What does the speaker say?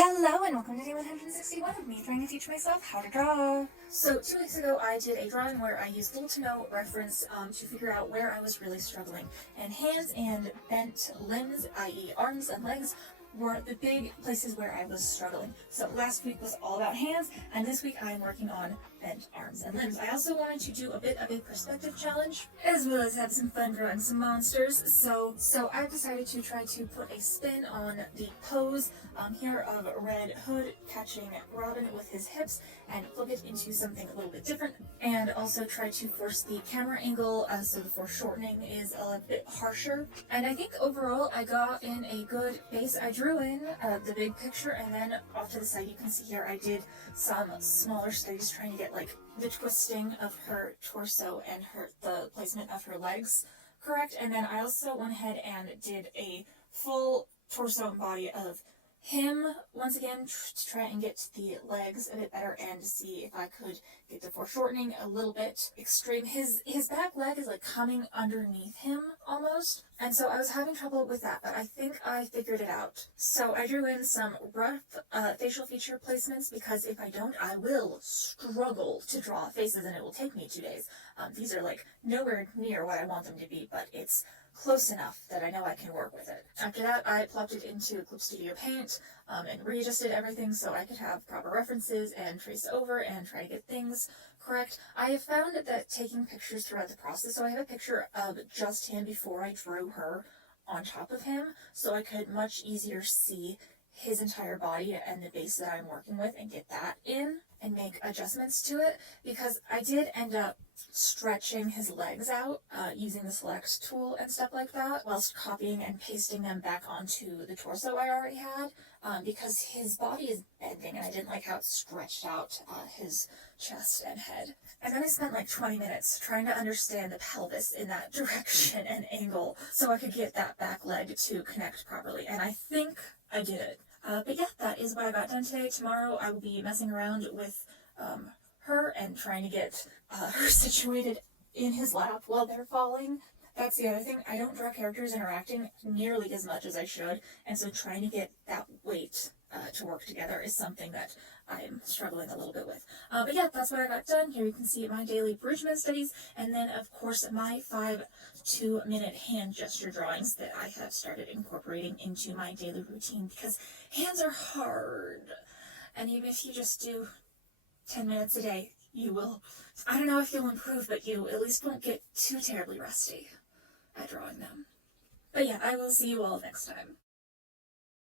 Hello and welcome to day 161 of me trying to teach myself how to draw. So 2 weeks ago I did a drawing where I used little to no reference to figure out where I was really struggling. And hands and bent limbs, i.e. arms and legs, were the big places where I was struggling. So last week was all about hands, and this week I am working on bent arms and limbs. I also wanted to do a bit of a perspective challenge, as well as have some fun drawing some monsters. So I decided to try to put a spin on the pose here of Red Hood catching Robin with his hips and flip it into something a little bit different, and also try to force the camera angle so the foreshortening is a bit harsher. And I think overall I got in a good base. I drew in the big picture, and then off to the side you can see here I did some smaller studies trying to get like the twisting of her torso and the placement of her legs correct. And then I also went ahead and did a full torso and body of him once again to try and get the legs a bit better and to see if I could get the foreshortening a little bit extreme. His back leg is like coming underneath him almost, and so I was having trouble with that, but I think I figured it out. So I drew in some rough facial feature placements, because if I don't, I will struggle to draw faces and it will take me 2 days. These are like nowhere near what I want them to be, but it's close enough that I know I can work with it. After that, I plopped it into Clip Studio Paint and readjusted everything so I could have proper references and trace over and try to get things correct. I have found that taking pictures throughout the process, so I have a picture of just him before I drew her on top of him, so I could much easier see his entire body and the base that I'm working with and get that in and make adjustments to it, because I did end up stretching his legs out using the select tool and stuff like that, whilst copying and pasting them back onto the torso I already had, because his body is bending and I didn't like how it stretched out his chest and head. And then I spent like 20 minutes trying to understand the pelvis in that direction and angle so I could get that back leg to connect properly, and I think I did it. But yeah, that is what I got done today. Tomorrow I will be messing around with her and trying to get her situated in his lap while they're falling. That's the other thing. I don't draw characters interacting nearly as much as I should, and so trying to get that weight to work together is something that I'm struggling a little bit with. But yeah, that's what I got done. Here you can see my daily bridgement studies, and then of course my 5 2-minute hand gesture drawings that I have started incorporating into my daily routine, because hands are hard, and even if you just do 10 minutes a day, you will, I don't know if you'll improve, but you at least won't get too terribly rusty at drawing them. But yeah, I will see you all next time.